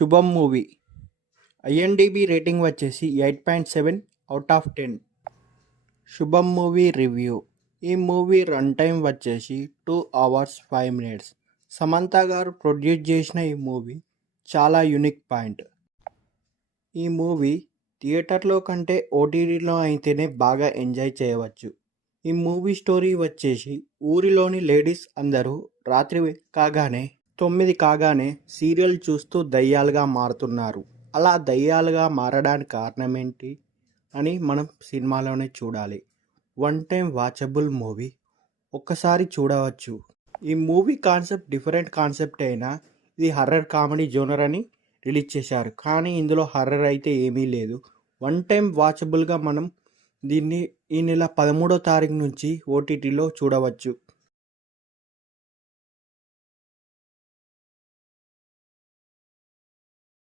శుభం movie INDB rating వచ్చేసి 8.7/10. శుభం మూవీ రివ్యూ. ఈ మూవీ రన్ టైం వచ్చేసి 2 hours 5 minutes. సమంత గారు ప్రొడ్యూస్ చేసిన ఈ మూవీ చాలా యూనిక్ పాయింట్. ఈ మూవీ థియేటర్లో కంటే ఓటీటీలో అయితేనే బాగా ఎంజాయ్ చేయవచ్చు. ఈ మూవీ స్టోరీ వచ్చేసి ఊరిలోని లేడీస్ అందరూ రాత్రి కాగానే 9 కాగానే సీరియల్ చూస్తూ దయ్యాలుగా మారుతున్నారు. అలా దయ్యాలుగా మారడానికి కారణం ఏంటి అని మనం సినిమాలోనే చూడాలి. వన్ టైం వాచబుల్ మూవీ, ఒక్కసారి చూడవచ్చు. ఈ మూవీ కాన్సెప్ట్ డిఫరెంట్ కాన్సెప్ట్ అయినా ఇది హర్రర్ కామెడీ జోనర్ అని రిలీజ్ చేశారు. కానీ ఇందులో హర్రర్ అయితే ఏమీ లేదు. వన్ టైం వాచబుల్గా మనం దీన్ని ఈ నెల 13వ తారీఖు నుంచి ఓటీటీలో చూడవచ్చు.